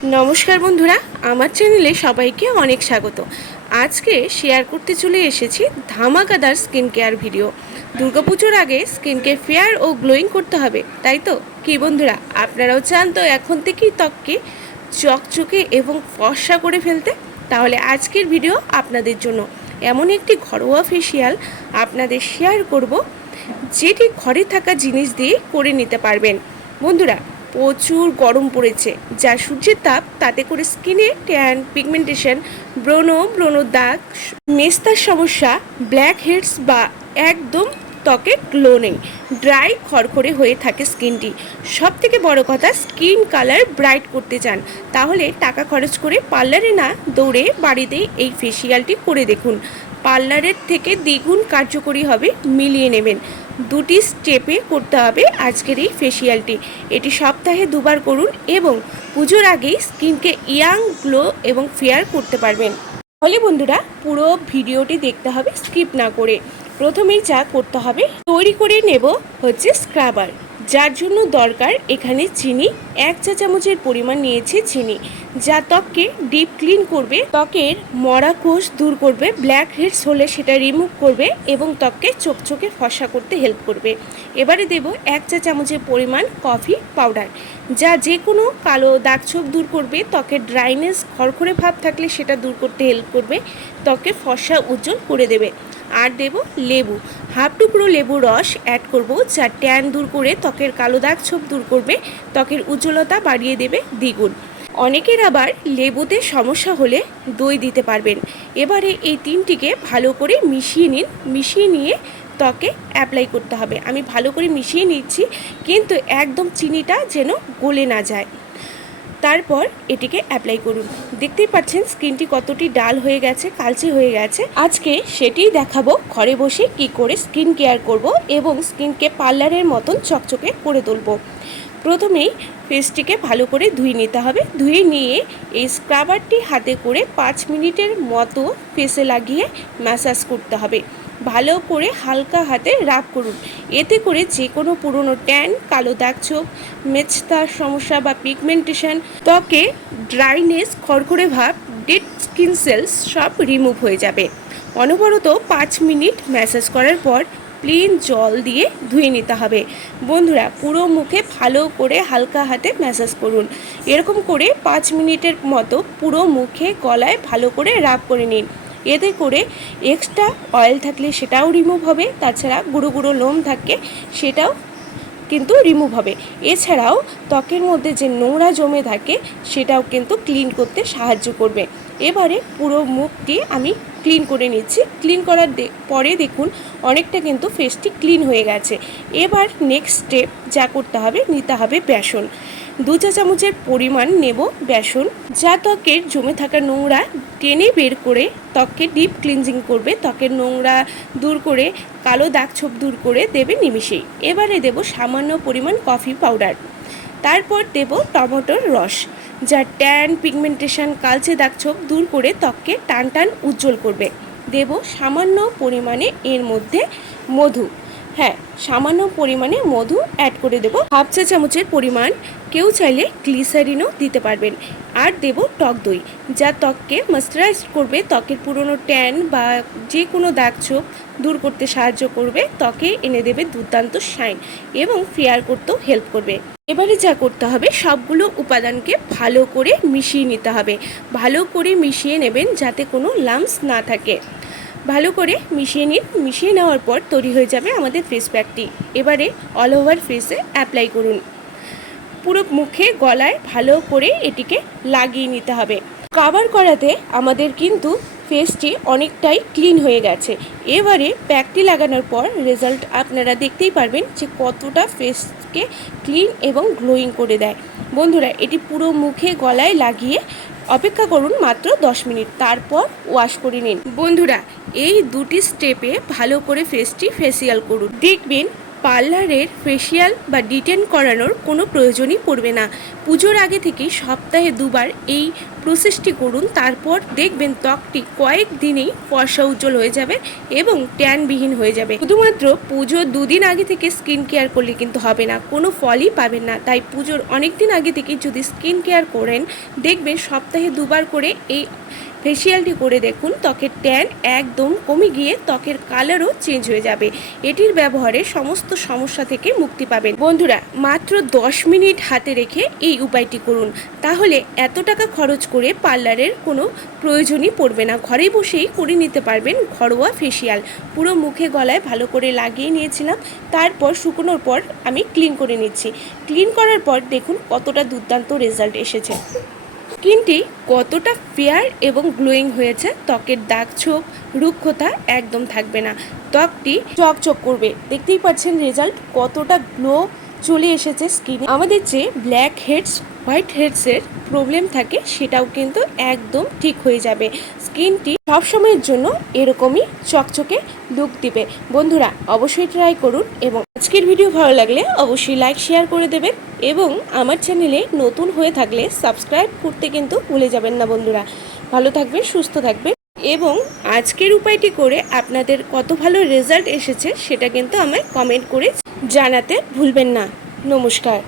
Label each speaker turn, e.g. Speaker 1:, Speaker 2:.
Speaker 1: নমস্কার বন্ধুরা, আমার চ্যানেলে সবাইকে অনেক স্বাগত। আজকে শেয়ার করতে চলে এসেছি ধামাকাদার স্কিন কেয়ার ভিডিও দুর্গাপুজোর আগে স্কিনকে ফেয়ার ও গ্লোয়িং করতে হবে, তাই তো? কি বন্ধুরা, আপনারাও চান তো এখন থেকেই ত্বককে চকচকে এবং ফর্সা করে ফেলতে? তাহলে আজকের ভিডিও আপনাদের জন্য এমন একটি ঘরোয়া ফেসিয়াল আপনাদের শেয়ার করব, যেটি ঘরে থাকা জিনিস দিয়ে করে নিতে পারবেন। বন্ধুরা প্রচুর গরম পড়েছে। যা সূর্যের তাপ, তাতে করে স্কিনে ট্যান পিগমেন্টেশন ব্রণ ব্রণ দাগ মেস্তার সমস্যা ব্ল্যাক হেডস বা একদম ত্বকে গ্লো নেই। ড্রাই খড়খড়ে হয়ে থাকে স্কিনটি। সব থেকে বড় কথা স্কিন কালার ব্রাইট করতে চান। তাহলে টাকা খরচ করে পার্লারে না দৌড়ে বাড়িতেই এই ফেসিয়ালটি করে দেখুন। পার্লারের থেকে দ্বিগুণ কার্যকরী হবে, মিলিয়ে নেবেন। দুটি স্টেপে করতে হবে আজকের এই ফেসিয়ালটি এটি সপ্তাহে দুবার করুন এবং পুজোর আগেই স্কিনকে ইয়াং, গ্লো এবং ফেয়ার করতে পারবেন। তাহলে বন্ধুরা, পুরো ভিডিওটি দেখতে হবে, স্কিপ না করে। প্রথমেই যা করতে হবে, তৈরি করে নেব হচ্ছে স্ক্রাবার। যার জন্য দরকার এখানে চিনি। এক চা চামচের পরিমাণ নিয়েছি চিনি। যা ত্বককে ডিপ ক্লিন করবে, ত্বকের মরা কোষ দূর করবে ব্ল্যাক হেডস হলে সেটা রিমুভ করবে এবং ত্বককে চোখচোখে ফসা করতে হেল্প করবে। এবারে দেব এক চা চামচের পরিমাণ কফি পাউডার যা যে কোনো কালো দাগ দাগছোপ দূর করবে, ত্বকের ড্রাইনেস খড়খড়ে ভাব থাকলে সেটা দূর করতে হেল্প করবে, ত্বকে ফসা উজ্জ্বল করে দেবে। আর দেব লেবু, হাফ টুকরো লেবু রস অ্যাড করব, যা ট্যান দূর করে ত্বকের কালো দাগ ছোপ দূর করবে, ত্বকের উজ্জ্বলতা বাড়িয়ে দেবে দ্বিগুণ। অনেকের আবার লেবুতে সমস্যা হলে দই দিতে পারবেন। এবারে এই তিনটিকে ভালো করে মিশিয়ে নিন। মিশিয়ে নিয়ে ত্বকে অ্যাপ্লাই করতে হবে। আমি ভালো করে মিশিয়ে নিচ্ছি, কিন্তু একদম চিনিটা যেন গলে না যায়। তারপর এটিকে অ্যাপ্লাই করুন। দেখতেই পাচ্ছেন স্কিনটি কতটি ডাল হয়ে গেছে, কালচে হয়ে গেছে। আজকে সেটিই দেখাবো ঘরে বসে কি করে স্কিন কেয়ার করব এবং স্কিনকে পার্লারের মতন চকচকে করে তুলবো। প্রথমেই ফেসটিকে ভালো করে ধুয়ে নিতে হবে। ধুয়ে নিয়ে এই স্ক্রাবারটি হাতে করে পাঁচ মিনিটের মতো ফেসে লাগিয়ে ম্যাসাজ করতে হবে। ভালো করে হালকা হাতে রাব করুন। এতে করে যে কোনো পুরনো ট্যান, কালো দাগ চোখ মেচতার সমস্যা বা পিগমেন্টেশন, ত্বকে ড্রাইনেস, খড়খড়ে ভাব ডেড স্কিন সেলস সব রিমুভ হয়ে যাবে। অনবরত পাঁচ মিনিট ম্যাসাজ করার পর প্লেন জল দিয়ে ধুয়ে নিতে হবে। বন্ধুরা, পুরো মুখে ভালো করে হালকা হাতে ম্যাসাজ করুন। এরকম করে পাঁচ মিনিটের মতো পুরো মুখে গলায় ভালো করে রাব করে নিন। এতে করে এক্সট্রা অয়েল থাকলে সেটাও রিমুভ হবে, তাছাড়া গুঁড়ো গুঁড়ো লোম থাকে সেটাও কিন্তু রিমুভ হবে। এছাড়াও ত্বকের মধ্যে যে নোংরা জমে থাকে, সেটাও কিন্তু ক্লিন করতে সাহায্য করবে। এবারে পুরো মুখটি আমি ক্লিন করে নিচ্ছি। ক্লিন করার পরে দেখুন, অনেকটা কিন্তু ফেসটি ক্লিন হয়ে গেছে। এবার নেক্সট স্টেপ যা করতে হবে, নিতে হবে বেসন। দু চা চামচের পরিমাণ নেব বেসন। যা ত্বকের জমে থাকা নোংরা টেনে বের করে ত্বককে ডিপ ক্লিনজিং করবে। ত্বকের নোংরা দূর করে, কালো দাগ ছোপ দূর করে দেবে নিমিষেই। এবারে দেব সামান্য পরিমাণ কফি পাউডার তারপর দেব টমেটোর রস। যা ট্যান পিগমেন্টেশন কালচে দাগ দাগছোপ দূর করে ত্বককে টান টান উজ্জ্বল করবে। দেব সামান্য পরিমাণে এর মধ্যে মধু। হ্যাঁ সামান্য পরিমাণে মধু অ্যাড করে দেব। হাফ চা চামচের পরিমাণ কেউ চাইলে গ্লিসারিনও দিতে পারবেন। আর দেব টক দই, যা ত্বককে ময়েশ্চারাইজ করবে। ত্বকের পুরনো ট্যান বা যে কোনো দাগ ছোপ দূর করতে সাহায্য করবে। ত্বকে এনে দেবে দুর্দান্ত শাইন এবং ফেয়ার করতেও হেল্প করবে। এবারে যা করতে হবে, সবগুলো উপাদানকে ভালো করে মিশিয়ে নিতে হবে। ভালো করে মিশিয়ে নেবেন যাতে কোনো লামস না থাকে। ভালো করে মিশিয়ে নিন, মিশিয়ে নেওয়ার পর তৈরি হয়ে যাবে আমাদের ফেস প্যাকটি এবারে অল ওভার ফেসে অ্যাপ্লাই করুন। পুরো মুখে, গলায় ভালো করে এটিকে লাগিয়ে নিতে হবে। কাভার করাতে আমাদের কিন্তু ফেসটি অনেকটাই ক্লিন হয়ে গেছে। এবারে প্যাকটি লাগানোর পর রেজাল্ট আপনারা দেখতেই পারবেন যে কতটা ফেসকে ক্লিন এবং গ্লোয়িং করে দেয়। বন্ধুরা, এটি পুরো মুখে গলায় লাগিয়ে অপেক্ষা করুন মাত্র 10 মিনিট, তারপর ওয়াশ করে নিন। বন্ধুরা, এই দুটি স্টেপে ভালো করে ফেসটি ফেসিয়াল করুন। দেখবেন পার্লারের ফেসিয়াল বা ডিটেন করানোর কোনো প্রয়োজনই পড়বে না। পুজোর আগে থেকে সপ্তাহে দুবার এই প্রসেসটি করুন, তারপর দেখবেন ত্বকটি কয়েক দিনেই ফর্সা উজ্জ্বল হয়ে যাবে এবং ট্যানবিহীন হয়ে যাবে। শুধুমাত্র পুজোর দুদিন আগে থেকে স্কিন কেয়ার করলে কিন্তু হবে না, কোনো ফলই পাবেন না। তাই পুজোর অনেক দিন আগে থেকে যদি স্কিন কেয়ার করেন, দেখবেন সপ্তাহে দুবার করে এই ফেসিয়ালটি করে দেখুন, ত্বকের ট্যান একদম কমে গিয়ে ত্বকের কালারও চেঞ্জ হয়ে যাবে। এটির ব্যবহারে সমস্ত সমস্যা থেকে মুক্তি পাবেন। বন্ধুরা, মাত্র দশ মিনিট হাতে রেখে এই উপায়টি করুন। তাহলে এত টাকা খরচ করে পার্লারের কোনো প্রয়োজনই পড়বে না। ঘরে বসেই করে নিতে পারবেন ঘরোয়া ফেসিয়াল পুরো মুখে গলায় ভালো করে লাগিয়ে নিয়েছিলাম, তারপর শুকনোর পর আমি ক্লিন করে নিচ্ছি। ক্লিন করার পর দেখুন কতটা দুর্দান্ত রেজাল্ট এসেছে। স্কিনটি কতটা ফেয়ার এবং গ্লোয়িং হয়েছে, ত্বকের দাগ ছোপ, রুক্ষতা একদম থাকবে না। ত্বকটি চকচক করবে। দেখতেই পাচ্ছেন রেজাল্ট কতটা গ্লো চলে এসেছে স্কিনে। আমাদের যে ব্ল্যাক হেডস হোয়াইট হেডসের প্রবলেম থাকে, সেটাও কিন্তু একদম ঠিক হয়ে যাবে। স্কিনটি সবসময়ের জন্য এরকমই চকচকে লুক দিবে। বন্ধুরা, অবশ্যই ট্রাই করুন এবং আজকের ভিডিও ভালো লাগলে অবশ্যই লাইক শেয়ার করে দেবেন এবং আমার চ্যানেলে নতুন হয়ে থাকলে সাবস্ক্রাইব করতে কিন্তু ভুলে যাবেন না বন্ধুরা। ভালো থাকবেন, সুস্থ থাকবেন। এবং আজকের উপায়টি করে আপনাদের কত ভালো রেজাল্ট এসেছে সেটা কিন্তু আমায় কমেন্ট করে জানাতে ভুলবেন না। নমস্কার।